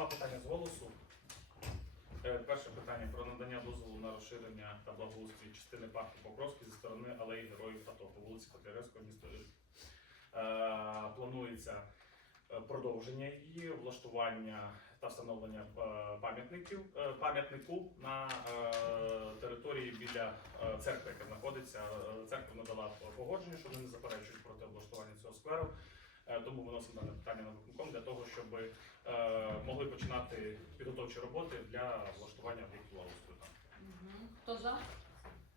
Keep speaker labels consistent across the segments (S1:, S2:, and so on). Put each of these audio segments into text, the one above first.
S1: Два питання з голосу. Е, Перше питання про надання дозволу на розширення та благоустрій частини парку Покровський зі сторони алеї Героїв АТО по вулиці Котляревського, Львів. Е, Планується е, продовження її, влаштування та встановлення пам'ятників пам'ятнику на території біля церкви, яка знаходиться. Церква надала погодження, що вони не заперечують проти облаштування цього скверу. Е, Тому виносимо дане питання на виконком для того, щоб е, могли починати підготовчі роботи для влаштування об'єкту благоустрою.
S2: Хто за?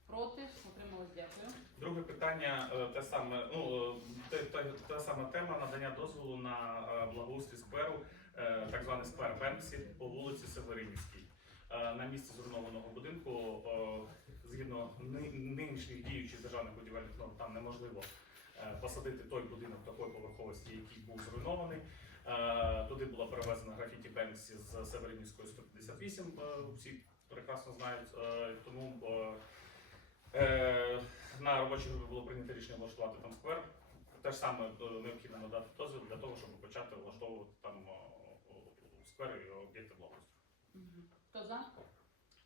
S2: Проти? Утримались? Дякую.
S1: Друге питання е, те саме, ну те, те, та сама тема надання дозволу на благоустрій скверу, так званий сквер Бенксі по вулиці Северинівській. На місці зруйнованого будинку, згідно ни- нинішніх діючих державних будівельних норм, там неможливо посадити той будинок такої поверховості, який був зруйнований. Е, Туди була перевезена графіті Бенксі з Северинівської 158, е, всі прекрасно знають. Е, Тому е, Е, на робочій групі було прийнято рішення влаштувати там сквер. Те ж саме е, необхідно надати дозвіл для того, щоб почати влаштовувати там о, о, сквер і об'єкти благоустрою.
S2: Хто за?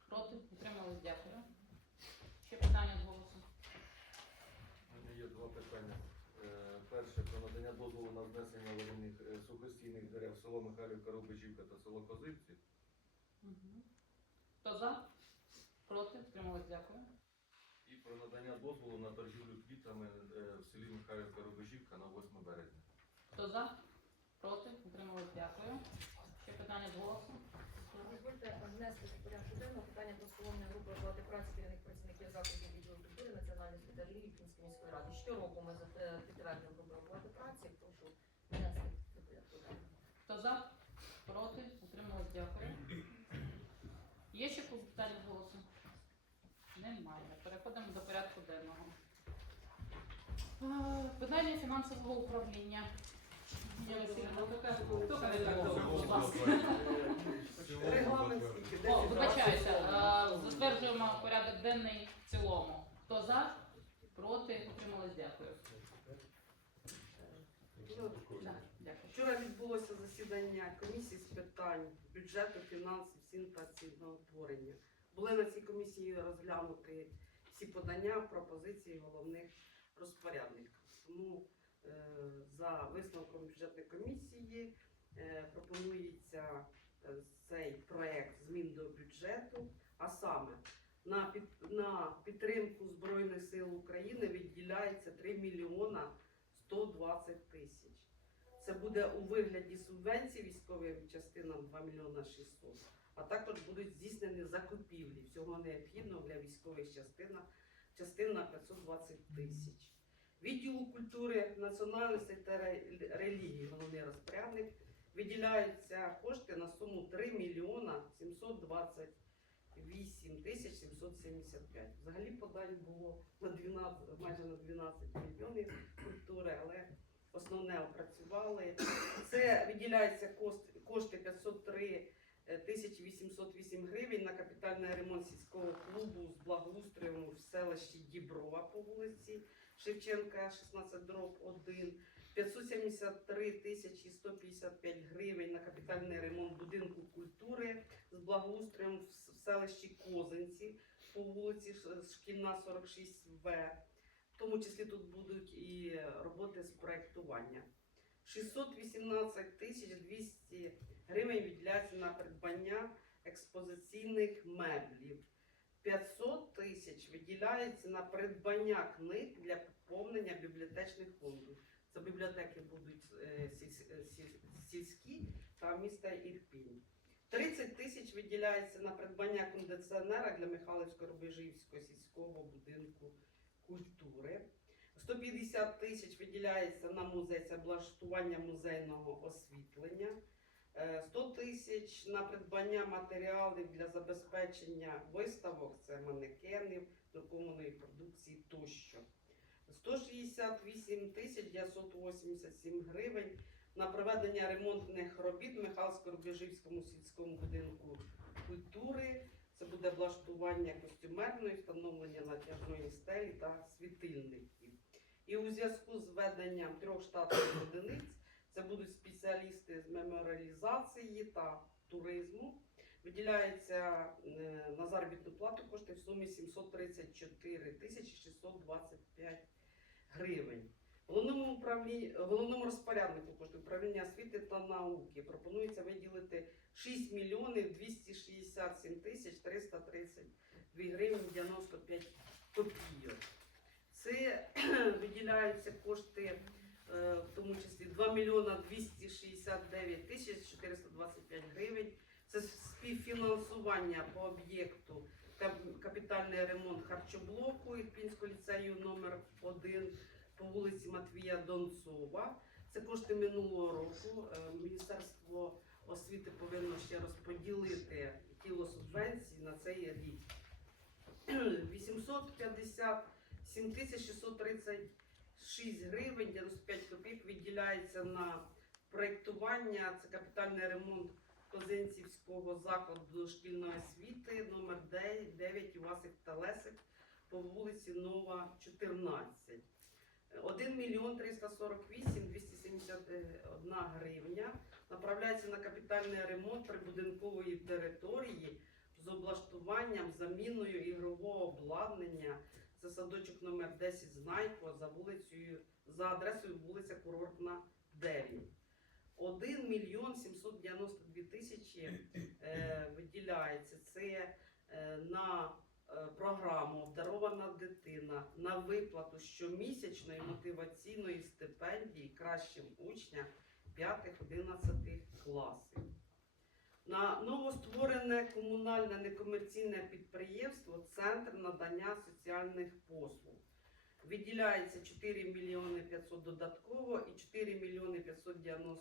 S2: Проти? Утримались? Дякую. Ще питання з голосу.
S3: У мене є два питання. Е, Перше про надання дозволу на внесення лавинних е, сухостійних дерев село Михайлівка, Рубежівка та село Козивці.
S2: Мгм. Хто за? Проти? Утримались? Дякую.
S3: І про надання дозволу на торгівлю квітами е, в селі Михайлівка, Рубежівка на 8 березня.
S2: Хто за? Проти? Утримались? Дякую. Ще питання з голосу.
S4: Дозвольте внести в порядку денного питання про встановлення групи оплати праці керівних працівників закладів відділу культури Національної світарі Львівської міської ради. Щороку ми за- е, підтверджуємо групу оплати праці. Прошу внести до порядку денного.
S2: Хто за? Проти? Утримались? Дякую. Є ще питання голосу? Немає. Переходимо до порядку денного. Питання фінансового управління. Хто каже- хто каже такого? Будь ласка.
S5: Регламент скільки?
S2: О,
S5: 10
S2: вибачаюся, затверджуємо порядок денний в цілому. Хто за? Проти? Утримались? Дякую.
S5: Вчора відбулося засідання комісії з питань бюджету, фінансів, цін та ціноутворення. Були на цій комісії розглянути всі подання, пропозиції головних розпорядників. Тому е, за висновком бюджетної комісії е, пропонується е, цей проект змін до бюджету, а саме на, на підтримку Збройних сил України відділяється 3 мільйона 120 тисяч. Це буде у вигляді субвенцій військовим частинам 2 мільйона 600, а також будуть здійснені закупівлі всього необхідного для військових частин, частин на 520 тисяч. Відділу культури, національності та ре- релігії, головний розпорядник, виділяються кошти на суму 3 мільйона 728 тисяч 775. Взагалі подань було на 12, майже на 12 мільйонів культури, але основне опрацювали. Це виділяються кост- кошти 503 тисячі 808 гривень на капітальний ремонт сільського клубу з благоустроєм в селищі Діброва по вулиці Шевченка, 16 дроб 1. 573 тисячі 155 гривень на капітальний ремонт будинку культури з благоустроєм в селищі Козинці по вулиці Шкільна 46В. В тому числі тут будуть і роботи з проектування. 618 тисяч 200 гривень відділяється на придбання експозиційних меблів. 500 тисяч виділяється на придбання книг для поповнення бібліотечних фондів. Це бібліотеки будуть е, сільсь- сіль- сільські та міста Ірпінь. 30 тисяч виділяється на придбання кондиціонера для Михайлівського Рубежівського сільського будинку культури. 150 тисяч виділяється на музей, це облаштування музейного освітлення. Е, 100 тисяч на придбання матеріалів для забезпечення виставок, це манекенів, друкованої продукції тощо. 168 тисяч 987 гривень на проведення ремонтних робіт в Михайлсько-Рубежівському сільському будинку культури. Це буде облаштування костюмерної, встановлення натяжної стелі та світильників. І у зв'язку з введенням трьох штатних одиниць це будуть спеціалісти з меморіалізації та туризму. Виділяється е, на заробітну плату кошти в сумі 734 тисячі 625 гривень. Головному управлінні, головному розпоряднику коштів управління освіти та науки пропонується виділити 6 мільйонів 267 тисяч 332 гривень 95 копійок. Це виділяються кошти, е, в тому числі 2 мільйона 269 тисяч 425 гривень. Це співфінансування по об'єкту кап- капітальний ремонт харчоблоку Ірпінського ліцею номер 1 по вулиці Матвія Донцова. Це кошти минулого року. Е, Міністерство освіти повинно ще розподілити тіло субвенцій на цей рік. 857 тисяч 636 гривень 95 копійок виділяється на проєктування. Це капітальний ремонт Козинцівського закладу дошкільної освіти номер 9 Івасик та Лесик по вулиці Нова, 14. 1 мільйон 348 271 гривня направляється на капітальний ремонт прибудинкової території з облаштуванням, заміною ігрового обладнання. Це садочок номер 10 Знайко за вулицею за адресою вулиця Курортна 9. 1 мільйон 792 тисячі е, виділяється. Це е, на програму Обдарована дитина на виплату щомісячної мотиваційної стипендії кращим учням 5-11 класів. На новостворене комунальне некомерційне підприємство Центр надання соціальних послуг. Виділяється 4 мільйони 500 додатково і 4 мільйони 591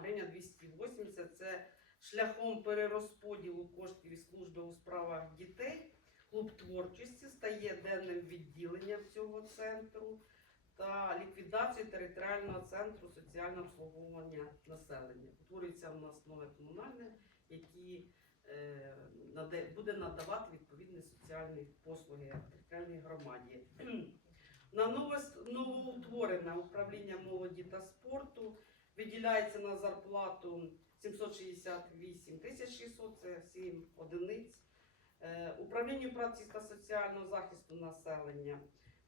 S5: гривня 280. Це шляхом перерозподілу коштів із служби у справах дітей. Клуб творчості стає денним відділенням цього центру та ліквідацію територіального центру соціального обслуговування населення. Утворюється в нас нове комунальне, які е, буде надавати відповідні соціальні послуги територіальній громаді. На нове новоутворене управління молоді та спорту виділяється на зарплату 768 тисяч 600, це 7 одиниць. Е, Управлінню праці та соціального захисту населення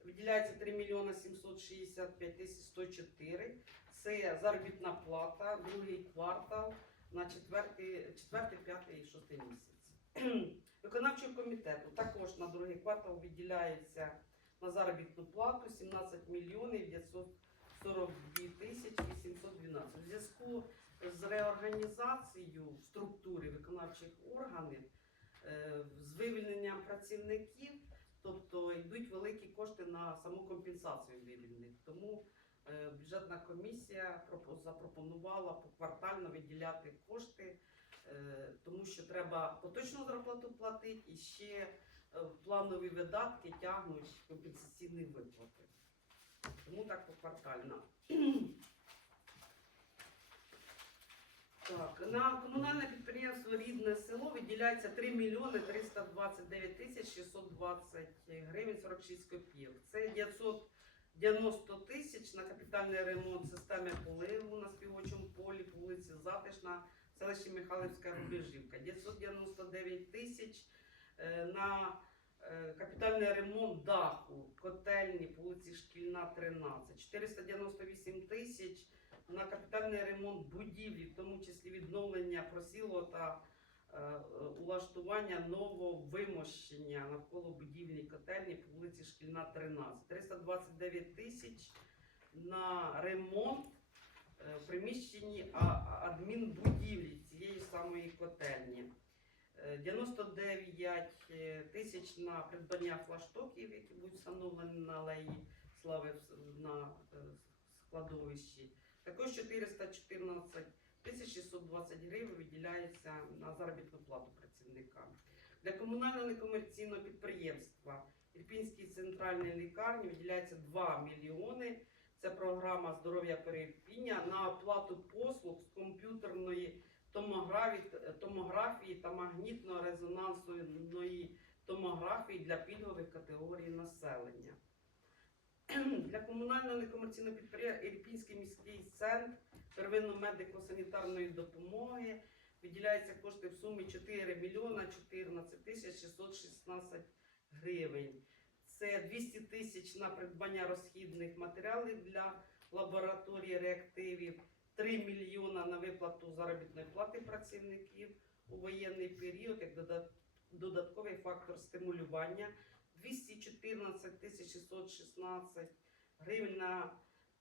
S5: виділяється 3 мільйони 765 тисяч 104. Це заробітна плата, другий квартал на четвертий, четвертий, п'ятий і шостий місяць. Виконавчого комітету також на другий квартал виділяється на заробітну плату 17 мільйонів 942 тисячі 812. У зв'язку з реорганізацією в структурі виконавчих органів, е, з вивільненням працівників, тобто йдуть великі кошти на саму компенсацію вивільних. Тому е, бюджетна комісія запропонувала поквартально виділяти кошти, е, тому що треба поточну зарплату платити і ще планові видатки тягнуть компенсаційні виплати. Тому так поквартально. Так, на комунальне підприємство Рідне село виділяється 3 мільйони 329 тисяч 620 гривень 46 копійок. Це 990 тисяч на капітальний ремонт системи поливу на співочому полі по вулиці Затишна, селищі Михайлівська Рубежівка. 999 тисяч е, на е, капітальний ремонт даху котельні вулиці Шкільна, 13. 498 тисяч на капітальний ремонт будівлі, в тому числі відновлення просіло та е, улаштування нового вимощення навколо будівлі котельні по вулиці Шкільна, 13. 329 тисяч на ремонт е, в приміщенні адмінбудівлі цієї самої котельні. Е, 99 е, тисяч на придбання флаштоків, які будуть встановлені на алеї Слави на складовищі. Також 414 тисяч 620 гривень виділяється на заробітну плату працівникам. Для комунального некомерційного підприємства Ірпінській центральній лікарні виділяється 2 мільйони. Це програма здоров'я перепіння на оплату послуг з комп'ютерної томографії та магнітно-резонансної томографії для пільгових категорій населення. Для комунального некомерційного підприємства Ірпінський міський центр первинно медико-санітарної допомоги виділяються кошти в сумі 4 мільйона 14 тисяч 616 гривень. Це 200 тисяч на придбання розхідних матеріалів для лабораторії реактивів, 3 мільйона на виплату заробітної плати працівників у воєнний період як додатковий фактор стимулювання, 214 тисяч 616 гривень на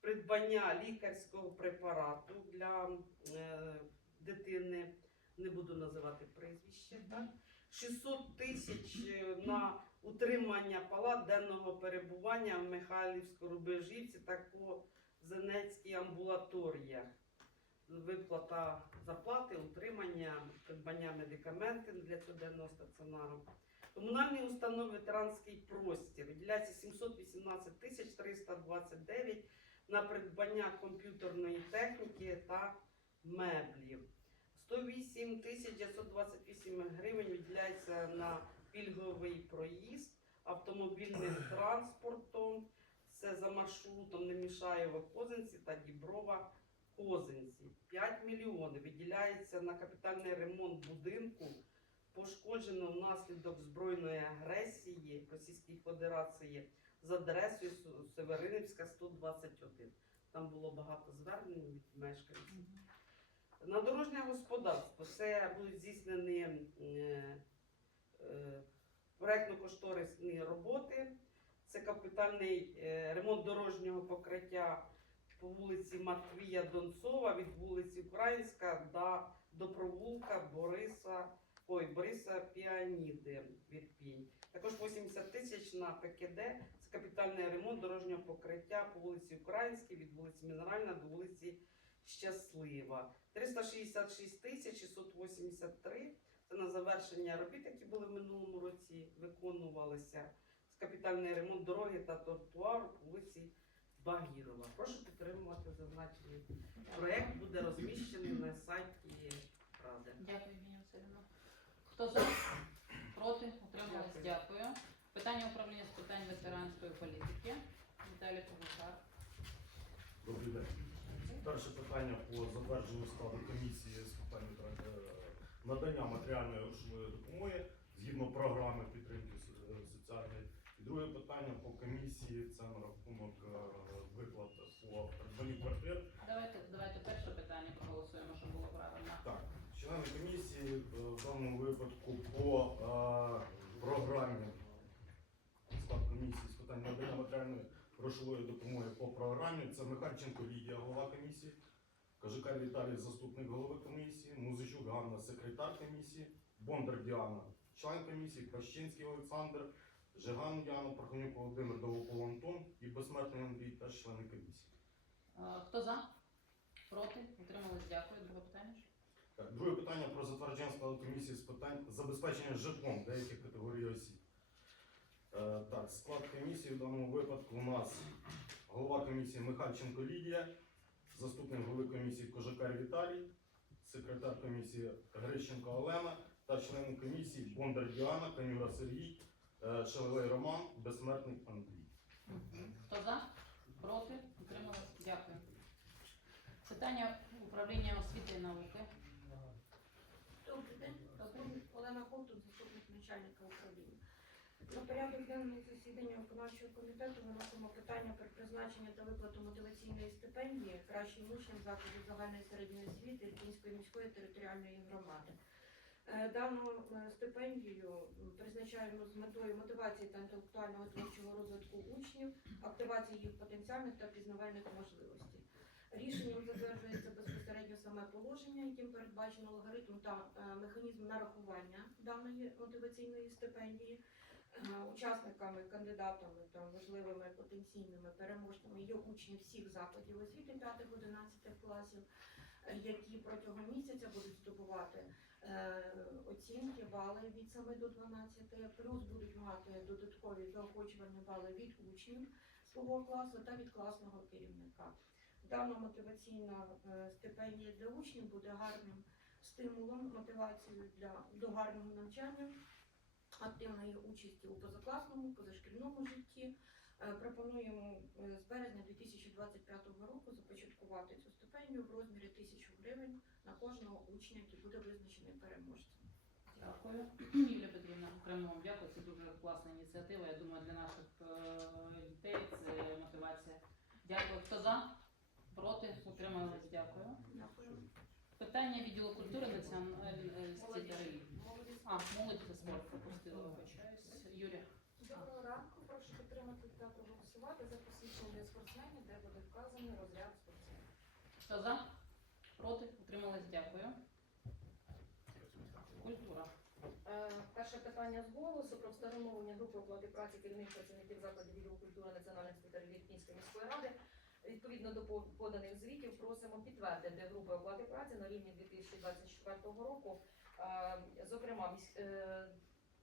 S5: придбання лікарського препарату для е, дитини, не буду називати прізвище, так? 600 тисяч е, на утримання палат денного перебування в Михайлівсько-Рубежівці та по Зенецькій амбулаторіях. Виплата зарплати, утримання, придбання медикаментів для цього денного стаціонару. Комунальні установи ветеранський простір виділяється 718 тисяч 329 на придбання комп'ютерної техніки та меблів. 108 тисяч 928 гривень виділяється на пільговий проїзд автомобільним транспортом. Це за маршрутом Немішаєва Козинці та Діброва Козинці. 5 мільйонів виділяється на капітальний ремонт будинку, пошкодженого внаслідок збройної агресії Російської Федерації з адресою Северинівська 121. Там було багато звернень від мешканців. На дорожнє господарство це будуть здійснені е, е, проектно-кошторисні роботи. Це капітальний е, ремонт дорожнього покриття по вулиці Матвія Донцова від вулиці Українська до провулка Бориса, ой, Бориса Піаніди Вірпінь. Також 80 тисяч на ПКД. Це капітальний ремонт дорожнього покриття по вулиці Українській від вулиці Мінеральна до вулиці Щаслива. 366 тисяч 683 це на завершення робіт, які були в минулому році, виконувалися з капітальний ремонт дороги та тротуару по вулиці Багірова. Прошу підтримувати зазначений проект. Буде розміщений на сайті Ради.
S2: Дякую, Євгенія Васильівна. Хто за? Проти? Утримались?
S5: Дякую.
S2: Питання управління з питань ветеранської політики. Віталій Ковушар.
S6: Добрий день. Перше питання по затвердженню складу комісії з питань е, надання матеріальної грошової допомоги згідно програми підтримки е, соціальної. І друге питання по комісії це на рахунок е, виплат по придбанню квартир.
S2: Давайте, давайте перше питання проголосуємо, щоб було правильно.
S6: Так, члени комісії е, в даному випадку по е, програмі склад комісії з питань надання матеріальної грошової допомоги по програмі. Це Михальченко Лідія, голова комісії, Кажикар Віталій, заступник голови комісії, Музичук Ганна, секретар комісії, Бондар Діана, член комісії, Кращинський Олександр, Жиган Яна, Прохонюк Володимир, Довгопол Антон і Безсмертний Андрій теж члени комісії.
S2: Е, Хто за? Проти? Утримались? Дякую. Друге питання.
S6: Друге питання про затвердження складу комісії з питань забезпечення житлом деяких категорій осіб. Е, так, склад комісії в даному випадку у нас голова комісії Михальченко Лідія, заступник голови комісії Кожакар Віталій, секретар комісії Грищенко Олена та члени комісії Бондар Діана, Канюра Сергій, е, Шевелей Роман, Безсмертний Андрій.
S2: Хто за? Проти? Утримались? Дякую. Питання управління освіти і науки.
S7: Добрий день.
S2: Добрий.
S7: Олена Ковтун, заступник начальника управління. На порядок денний засідання виконавчого комітету виносимо питання про призначення та виплату мотиваційної стипендії кращим учням закладів загальної середньої освіти Ірпінської міської територіальної громади. Е, Дану е, стипендію призначаємо з метою мотивації та інтелектуального творчого розвитку учнів, активації їх потенціальних та пізнавальних можливостей. Рішенням затверджується безпосередньо саме положення, яким передбачено алгоритм та е, механізм нарахування даної мотиваційної стипендії. Е, Учасниками, кандидатами та можливими потенційними переможцями є учні всіх закладів освіти 5-11 класів, е, які протягом місяця будуть здобувати оцінки, бали від 7 до 12, плюс будуть мати додаткові заохочувальні бали від учнів свого класу та від класного керівника. Дана мотиваційна е, стипендія для учнів буде гарним стимулом, мотивацією для до гарного навчання, активної участі у позакласному, позашкільному житті,
S4: Е, Пропонуємо е, з березня 2025 року започаткувати цю стипендію в розмірі 1000 гривень на кожного учня, який буде визначений переможцем.
S2: Дякую. Юлія Петрівна, окремо вам дякую. Це дуже класна ініціатива. Я думаю, для наших дітей це мотивація. Дякую. Хто за? Проти? Утримались? Дякую.
S4: Дякую.
S2: Питання відділу культури національності та
S4: Молодість.
S2: А, молодь та спорт пропустила, вибачаюсь. Юрія.
S4: Доброго ранку. Прошу підтримати та проголосувати за посвідчення для спортсменів, де буде вказаний розряд спортсменів.
S2: Хто за? Проти? Утримались? Дякую. Культура.
S4: Е, Перше питання з голосу про встановлення групи оплати праці керівних працівників закладів відділу культури національності та релігії Київської міської ради. Відповідно до поданих звітів просимо підтвердити групи оплати праці на рівні 2024 року. Зокрема, е,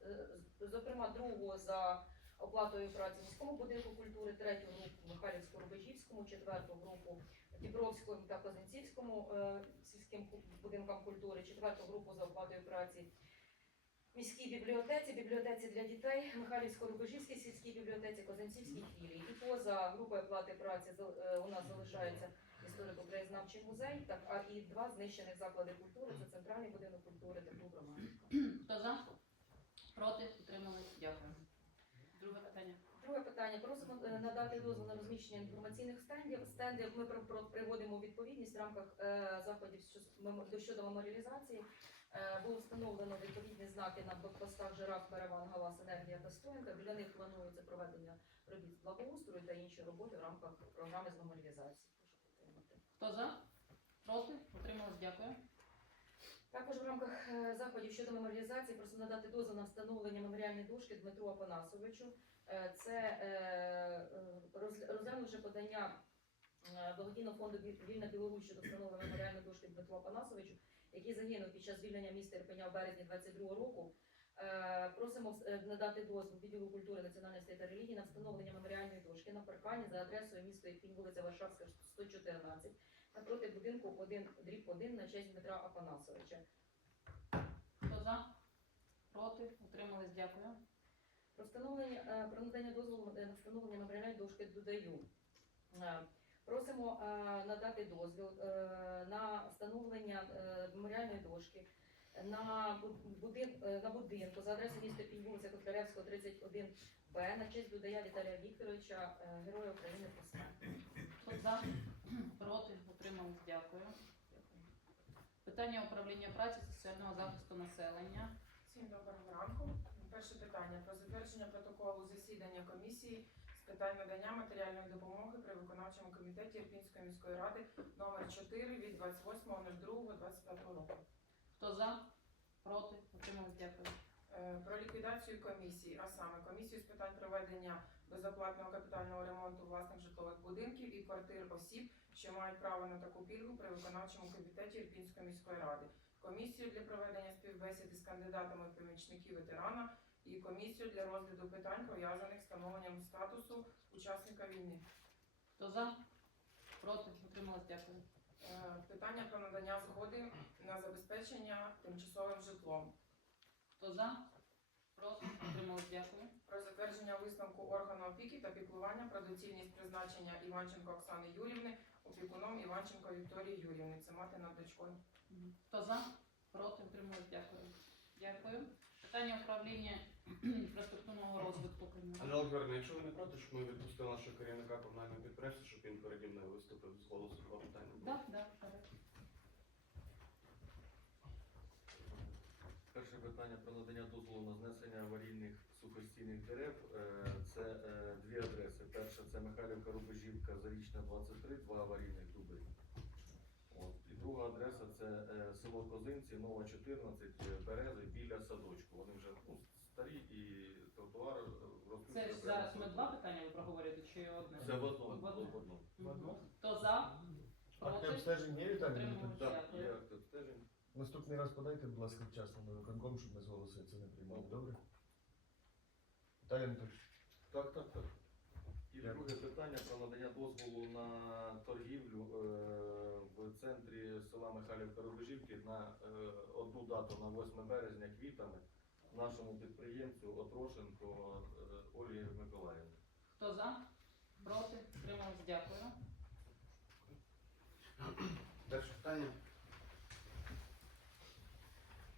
S4: е, зокрема, другу за оплатою праці міському будинку культури, третю групу Михайлівсько-Рубежівському, четверту групу Дібровському та Козинцівському е, сільським будинкам культури, четверту групу за оплатою праці міській бібліотеці, бібліотеці для дітей, Михайлівсько-Рубежівській сільській бібліотеці, Козинцівській філії. І поза групою оплати праці е, у нас залишається історико-краєзнавчий музей, так а і два знищених заклади культури це центральний будинок культури та клуб Романівка.
S2: Хто за? Проти? Утримались? Дякую. Друге питання.
S4: Друге питання. Просимо е, надати дозвіл на розміщення інформаційних стендів. Стенди ми про- про- приводимо у відповідність в рамках е, заходів щодо меморіалізації. Е, Було встановлено відповідні знаки на блокпостах жираф, караван, галас, енергія та стоянка. Біля них планується проведення робіт з благоустрою та інші роботи в рамках програми з підтримати.
S2: Хто за? Проти? Утримались? Дякую.
S4: Також в рамках е, заходів щодо меморіалізації просимо надати дозвіл на встановлення меморіальної дошки Дмитру Апанасовичу. Е, Це розглянувши подання благодійного фонду Вільна Білорусь щодо встановлення меморіальної дошки Дмитру Апанасовичу, який загинув під час звільнення міста Ірпеня в березні 22 року. Е, Просимо е, надати дозвіл відділу культури національності та релігії на встановлення меморіальної дошки на паркані за адресою міста Ірпінь, вулиця Варшавська, 114, напроти будинку 1, дріб 1 на честь Дмитра Апанасовича.
S2: Хто за? Проти? Утримались? Дякую.
S4: Про встановлення е, про надання дозволу на встановлення меморіальної дошки додаю. Просимо е, надати дозвіл е, на встановлення е, меморіальної дошки на будин, на будинку за адресою міста Пінь, вулиця Котляревського, 31 Б на честь Дудая Віталія Вікторовича, Героя України.
S2: Хто за? Проти? Утримались? Дякую. Питання управління праці соціального захисту населення.
S8: Всім доброго ранку. Перше питання про затвердження протоколу засідання комісії питань надання матеріальної допомоги при виконавчому комітеті Ірпінської міської ради номер 4 від 28.02.25 року.
S2: Хто за? Проти? Утримались? Дякую.
S8: Е, Про ліквідацію комісії, а саме комісію з питань проведення безоплатного капітального ремонту власних житлових будинків і квартир осіб, що мають право на таку пільгу при виконавчому комітеті Ірпінської міської ради, комісію для проведення співбесіди з кандидатами в помічники ветерана і комісію для розгляду питань, пов'язаних з встановленням статусу учасника війни.
S2: Хто за? Проти? Утримались? Дякую.
S8: Е, Питання про надання згоди на забезпечення тимчасовим житлом.
S2: Хто за? Проти? Утримались? Дякую.
S8: про затвердження висновку органу опіки та піклування про доцільність призначення Іванченко Оксани Юрівни опікуном Іванченко Вікторії Юрівни. Це мати над дочкою.
S2: Хто за? Проти? Утримались? Дякую. Дякую. Питання управління інфраструктурного розвитку.
S6: Анна Олександровна, якщо ви не проти, щоб ми відпустили нашого керівника комунального підприємства, щоб він переді мною виступив з голосу два питання.
S2: Так, так, так.
S3: Перше питання про надання дозволу на знесення аварійних сухостійних дерев. Е, Це е, дві адреси. Перша це Михайлівка Рубежівка, Зарічна 23, два аварійних дуби. От. І друга адреса це е, село Козинці, Нова 14, е, Берези біля садочку. Вони вже ну, старі і тротуар е.
S2: Це ж зараз ми два питання ви проговорите чи одне?
S3: Це в одному.
S2: В одному.
S3: в одному.
S2: Хто за?
S9: Акти обстежень є, Віталій?
S2: Утримались?
S3: Так,
S2: Дякую.
S3: є акт обстежень.
S9: Наступний раз подайте, будь ласка, вчасно на виконком, щоб ми з голосу це не приймали. Добре? Віталій Анатолійович.
S3: Так, так, так. І
S9: Дякую.
S3: друге питання про надання дозволу на торгівлю е, в центрі села Михайлівка Рубежівки на е, одну дату на 8 березня квітами нашому підприємцю Отрошенко е, Олі Миколаївні.
S2: Хто за? Проти? Утримались? Дякую.
S10: Перше питання.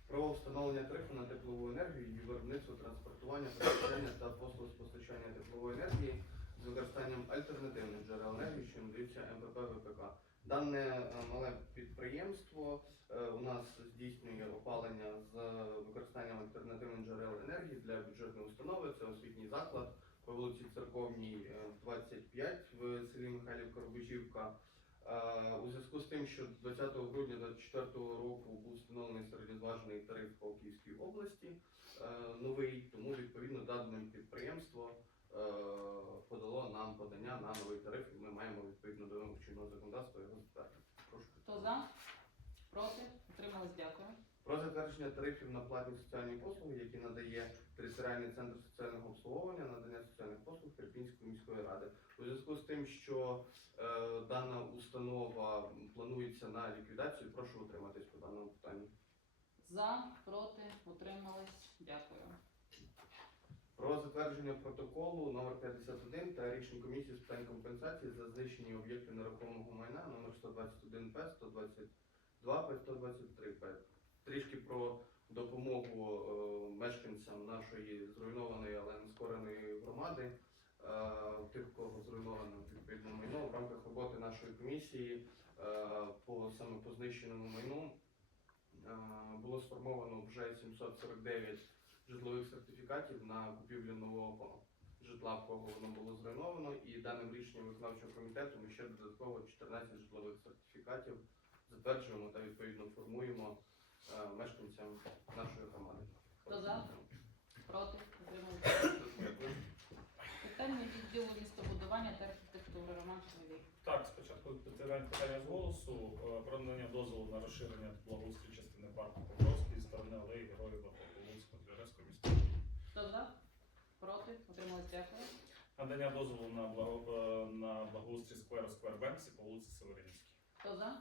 S10: Про встановлення тарифу на теплову енергію, її виробництво, транспортування, постачання та послуг з постачання теплової енергії з використанням альтернативних джерел енергії, що надаються МПП ВПК. Дане е, мале підприємство е, у нас здійснює опалення з використанням альтернативних джерел енергії для бюджетної установи. Це освітній заклад по вулиці Церковній, е, 25 в селі Михайлівка Рубежівка. Е, У зв'язку з тим, що 20 грудня 2024 року був встановлений середньозважений тариф по Київській області е, новий, тому відповідно дане підприємство е, подало нам подання на новий тариф, і ми маємо відповідно до вимог чинного законодавства його затвердити. Прошу.
S2: Хто за? Проти? Утримались? Дякую.
S10: Про затвердження тарифів на платні соціальні послуги, які надає територіальний центр соціального обслуговування, надання соціальних послуг Терпінської міської ради. У зв'язку з тим, що е, дана установа планується на ліквідацію, прошу утриматись по даному питанню.
S2: За, проти, утримались? Дякую.
S10: Про затвердження протоколу номер 51 та рішень комісії з питань компенсації за знищені об'єкти нерухомого майна номер 121 П, 122 П, 123 П. Трішки про допомогу е, мешканцям нашої зруйнованої, але не скореної громади. Е, тих, кого зруйновано відповідне майно в рамках роботи нашої комісії е, по саме по знищеному майну було сформовано вже 749 житлових сертифікатів на купівлю нового житла, в кого воно було зруйновано, і даним рішенням виконавчого комітету ми ще додатково 14 житлових сертифікатів затверджуємо та відповідно формуємо е, мешканцям нашої громади.
S2: Хто за? Проти? Дякую. Питання відділу містобудування та архітектури. Роман Шведій.
S1: Так, спочатку питання питання з голосу е, про надання дозволу на розширення благоустрій частини парку Покровської, сторони алеї Героїв АТО по вулиці Котляревського міста.
S2: Хто за? Проти? Утримались? Дякую.
S1: Надання дозволу на благо е, на благоустрій скверу сквер Бенксі по вулиці Северинівській.
S2: Хто за?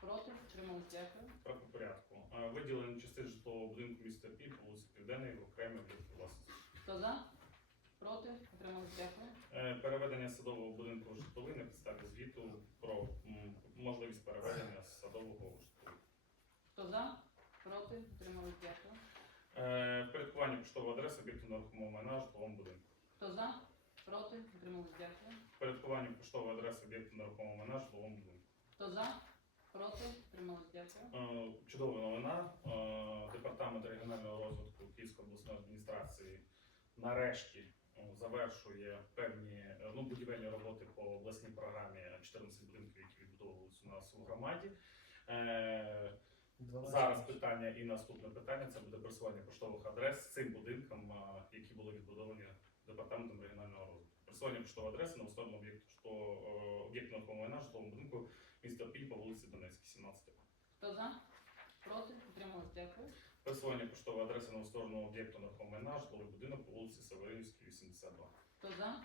S2: Проти? Утримались? Дякую.
S1: По порядку. Е, Виділення частин житлового будинку міста Піль по вулиці Південної в окремі об'єкти власності.
S2: Хто за? Проти? Утримались? Дякую.
S1: Е, Переведення садового будинку в житловий на підставі звіту про м, можливість переведення з садового в житловий.
S2: Хто за? Проти? Утримались? Дякую.
S1: Е, Впорядкування поштової адреси об'єкту нерухомого майна в житловому будинку.
S2: Хто за? Проти? Утримались? Дякую.
S1: Впорядкування поштової адреси об'єкту нерухомого майна в житловому будинку.
S2: Хто за? Проти? Утримались? Дякую.
S1: Е, Чудова новина. Е, Департамент регіонального розвитку Київської обласної адміністрації нарешті завершує певні е, ну, будівельні роботи по обласній програмі 14 будинків, які відбудовувалися у нас у громаді. Е, Зараз питання і наступне питання це буде присвоєння поштових адрес цим будинкам, які були відбудовані департаментом регіонального розвитку. Присвоєння поштової адреси на основному об'єкту е, об'єкту нерухомого майна житловому будинку міста Піль по вулиці Донецькій, 17.
S2: Хто за? Проти? Утримались? Дякую.
S1: Присвоєння поштової адреси на сторону об'єкту нерухомого майна житловий будинок по вулиці Северинівській, 82.
S2: Хто за?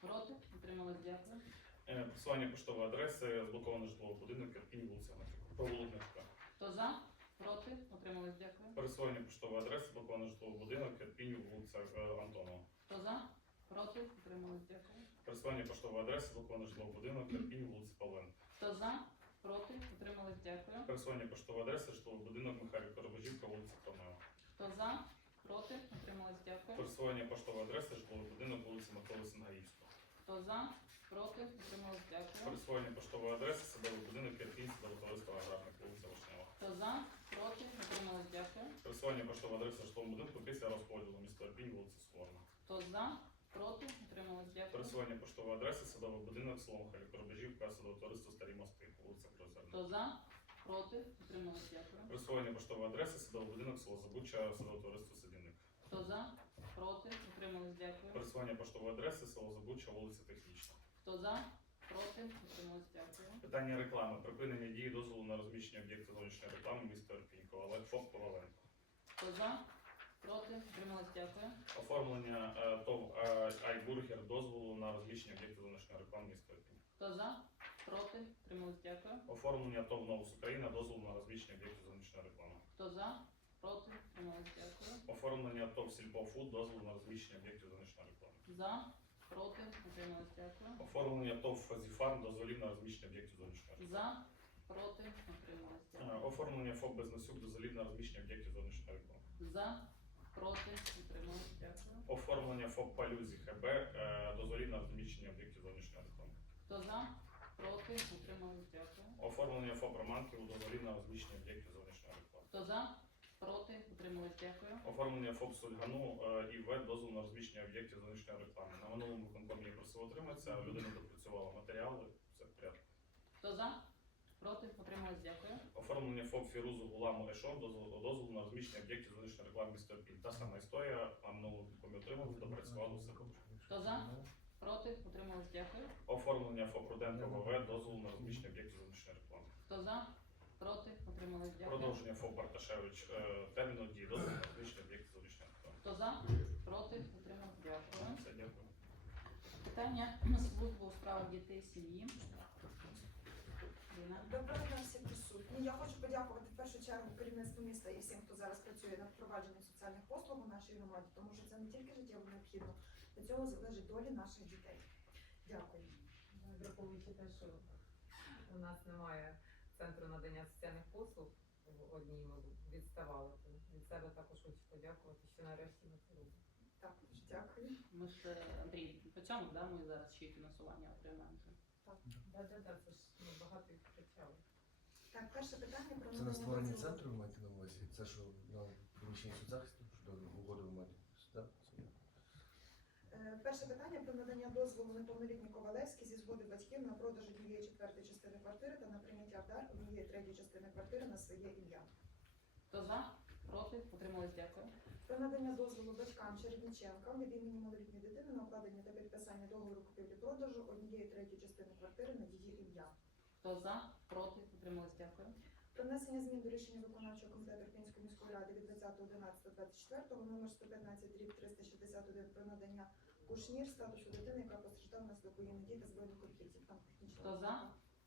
S2: Проти? Утримались? Дякую.
S1: Е, Присвоєння поштової адреси зблокований житловий будинок Ірпінь, вулиця Гнатюка.
S2: Хто за? Проти? Утримались? Дякую.
S1: Присвоєння поштової адреси зблокований житловий будинок Ірпінь, вулиця е, Антонова.
S2: Хто за? Проти? Утримались? Дякую.
S1: Присвоєння поштової адреси зблокований житловий будинок Ірпінь, вулиця Павленка.
S2: Хто за? Проти? Утримались? Дякую.
S1: Пересування поштової адреси, житловий будинок Михайлівка Робожівка, вулиця Томео.
S2: Хто за? Проти? Утримались? Дякую.
S1: Пересування поштової адреси, житловий будинок вулиці Миколи Сингаївського.
S2: Хто за? Проти? Утримались? Дякую.
S1: Пересування поштової адреси, садовий будинок Кирпінь, садового товариства аграрних вулиця Вишнева.
S2: Хто за? Проти? Утримались? Дякую.
S1: Пересування поштової адреси, житлового будинку після розподілу міста Ірпінь, вулиця Соборна.
S2: Хто за? Проти? Утримались? Дякую.
S1: Пересування поштової адреси, садовий будинок, село Михайлівка Робожівка, садове товариство Старі мости, вулиця Прозерна.
S2: Хто за? Проти? Утримались? Дякую.
S1: Пересування поштової адреси, садовий будинок, село Забуча, садове товариство Садівник.
S2: Хто за? Проти? Утримались? Дякую.
S1: Пересування поштової адреси, село Забуча, вулиця Технічна.
S2: Хто за? Проти? Утримались? Дякую.
S1: Питання реклами. Припинення дії дозволу на розміщення об'єкту зовнішньої реклами міста Ірпінь. Ковалев ФОП Коваленко.
S2: Хто за? Проти? Утримались? Дякую.
S1: Оформлення е, ТОВ е, Айбургер дозволу на розміщення об'єкту зовнішньої реклами міста Ірпінь.
S2: Хто за? Проти? Утримались? Дякую.
S1: Оформлення ТОВ Новус Україна дозволу на розміщення об'єкту зовнішньої реклами.
S2: Хто за? Проти? Утримались? Дякую.
S1: Оформлення ТОВ Сільпофуд дозволу на розміщення об'єктів зовнішньої реклами.
S2: За? Проти? Утримались? Дякую.
S1: Оформлення ТОВ «Фазіфарм» дозволів на розміщення об'єктів зовнішнього.
S2: За? Проти? Утримались? Дякую.
S1: Оформлення ФОП «Безносюк» дозволів на розміщення об'єктів зовнішньої реклами.
S2: За? Проти? Утримались? Дякую.
S1: Оформлення ФОП «Палюзі ХБ» е, дозволів на розміщення об'єктів зовнішньої реклами.
S2: Хто за? Проти? Утримались? Дякую.
S1: Оформлення ФОП «Романків» дозволів на розміщення об'єктів зовнішньої реклами.
S2: Хто за? Проти? Утримались? Дякую.
S1: Оформлення ФОП Сульгану е, і ВЕД дозволу на розміщення об'єктів зовнішньої реклами. На минулому я просив отриматися, людина допрацювала матеріали, все в порядку.
S2: Хто за? Проти? Утримались? Дякую.
S1: Оформлення ФОП Фірузу Гуламу Ешор дозволу, дозволу на розміщення об'єктів зовнішньої реклами міста Піль. Та сама історія, на минулому виконкомі отримав, допрацювали все.
S2: Хто за? Проти? Утримались? Дякую.
S1: Оформлення ФОП Руденко ВВ дозволу на розміщення об'єктів зовнішньої реклами.
S2: Хто за? Проти? Утримались? Дякую.
S1: Продовження ФОП Барташевич е, терміну дії дозволу на зовнішньої реклами.
S2: Хто за? Проти? Утримались? Дякую.
S1: Все, дякую.
S2: Питання на службу у справах дітей сім'ї. Ліна.
S11: Доброго дня всім присутні. Я хочу подякувати в першу чергу керівництву міста і всім, хто зараз працює над впровадженням соціальних послуг у нашій громаді, тому що це не тільки життєво необхідно, від цього залежить долі наших дітей. Дякую.
S12: Враховуючи те, що у нас немає центру надання соціальних послуг в одній відставали, від себе також хочу подякувати, що нарешті ми це робимо.
S11: Також дякую.
S2: Ми ж Андрій, по цьому да, ми зараз ще й фінансування отримаємо.
S12: Да-да-да, це ж ми багато їх втрачали.
S11: Так, перше питання про
S9: Це на створення центру ви маєте на увазі? Це що на приміщенні соцзахисту? Що угоду ви маєте? Да? Це я.
S11: Е, Перше питання про надання дозволу неповнолітній Ковалевській зі згоди батьків на продаж однієї четвертої частини квартири та на прийняття в дар однієї третьої частини квартири на своє ім'я.
S2: Хто за? Проти? Утримались? Дякую.
S11: Про надання дозволу батькам Чередниченка від імені малолітньої дитини на укладення та підписання договору купівлі-продажу однієї третьої частини квартири на її ім'я.
S2: Хто за? Проти? Утримались? Дякую.
S11: Про внесення змін до рішення виконавчого комітету Ірпінської міської ради від 20.11.24 номер 115 рік 361 про надання кушнір статусу дитини, яка постраждала внаслідок воєнних дій та збройних конфліктів. Там технічна
S2: Хто за?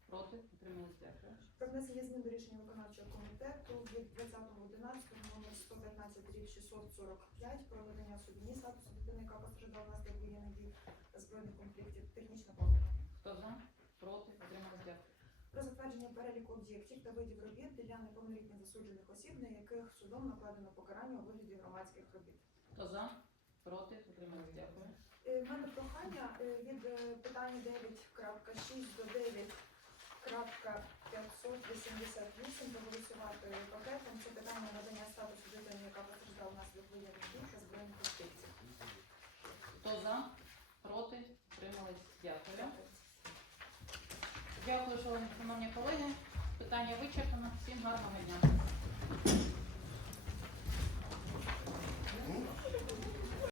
S2: Проти? Утримались? Дякую.
S11: Про внесення змін до рішення виконавчого комітету від 20.11 номер 115 рік 645 про надання судні статусу дитини, яка постраждала внаслідок воєнних дій та збройних конфліктів. Технічна помилка.
S2: Хто за? Проти? Утримались? Дякую.
S11: Про затвердження переліку об'єктів та видів робіт для неповнолітніх засуджених осіб, на яких судом накладено покарання у вигляді громадських робіт.
S2: Хто за? Проти? Утримались? Дякую.
S11: Е, В мене прохання е, від е, питання 9.6 до 9.588 проголосувати пакетом. Це питання надання статусу дитини, яка постраждала внаслідок воєнних дій та збройних конфліктів.
S2: Хто за? Проти? Утримались? Дякую. Дякую, шановні колеги. Питання вичерпано. Всім гарного дня.